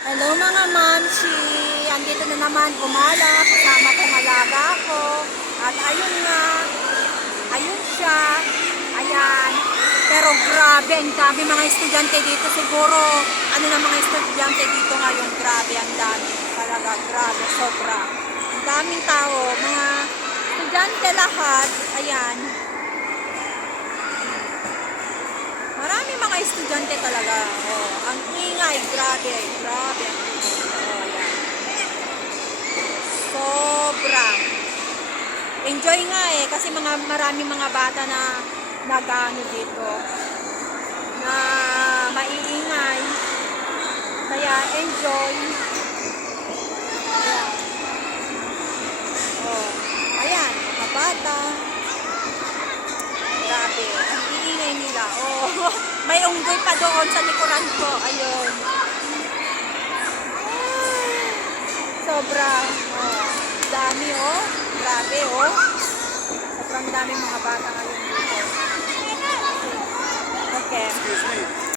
Hello mga mamsi, andito na naman gumala, kasama kong alaga ko. At ayun nga, ayun siya, ayan. Pero grabe, ang dami mga estudyante dito siguro. Ano na mga estudyante dito ngayon, grabe, ang dami. Talaga, grabe, sobra. Ang daming tao, mga estudyante lahat, ayan. Marami mga estudyante talaga. Oh, ang ingay, grabe, grabe. Oh, yan. Sobra. Enjoy nga kasi marami mga bata na nagano dito na maiingay. Kaya enjoy. Ayan. Oh, ayan, mga bata. Grabe, ang iingay nila. Oh, may unggoy pa doon sa likuran ko. Ayun. Sobra. Oh, dami oh. Grabe oh. Sobrang dami mga bata